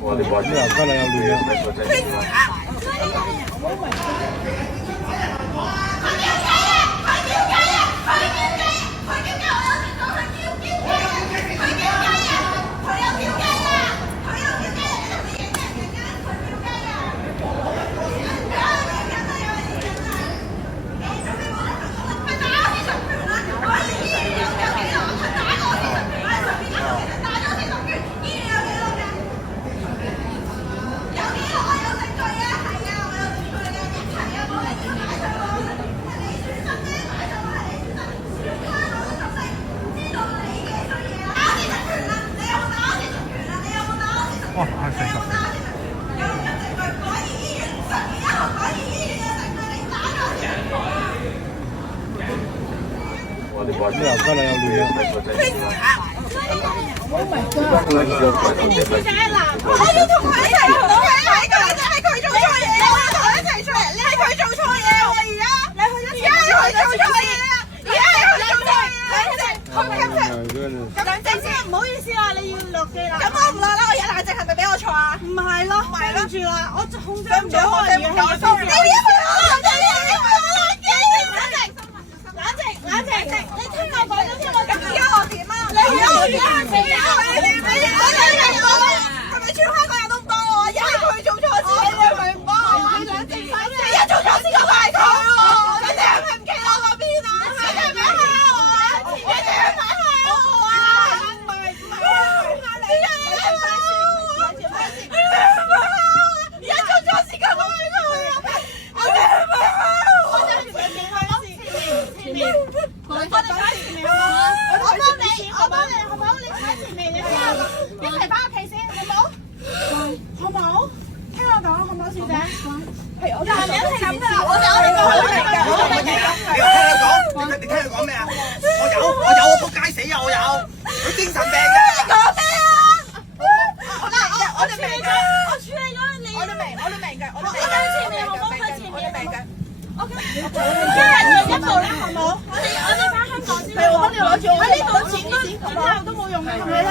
我哋話啲人家有亂哇！係成十。我哋話啲人家有亂我要同佢一齊唔到嘅，係佢做錯嘢，我要同佢一齊出嚟，你係佢做錯嘢喎而家，而家係佢做錯嘢啊，而家係佢做錯嘢，冷靜先，唔好意思啊，你要落機啦。咁我唔落啦，我而家冷靜係咪俾我錯啊？唔係咯，跟住啦，我控制唔到我而家係有 sorry。冷靜，你聽我講咗先，我咁而家我點啊？你而家我點啊？係咪全香港人都唔幫我？而家係佢做錯事，你係咪唔幫我？冷靜翻先，而家做錯事就怪佢喎！你哋係咪唔企我嗰邊啊？你哋係咪蝦我啊？你哋係咪蝦我啊？唔係，你哋係咪蝦我啊？而家做錯事就怪佢啊！我哋係咪蝦我？我哋係咪蝦我？我哋擺前面好唔好？我幫你，好唔好？你擺前面，你之後一齊翻屋企先，好唔好？好唔好？聽我講，好唔好，小姐？係我哋一齊咁噶，我哋明㗎，我哋明㗎。你聽佢講咩啊？我仆街死啊！我有，佢精神病嘅。你講咩啊？嗱，我哋明㗎，我處理咗你。我哋明㗎，我哋前面好唔好？佢前面明㗎。OK， 一人一步啦，好唔好？我哋翻香港先。係我幫你攞住我呢度錢，之後都冇用嘅，係咪咧？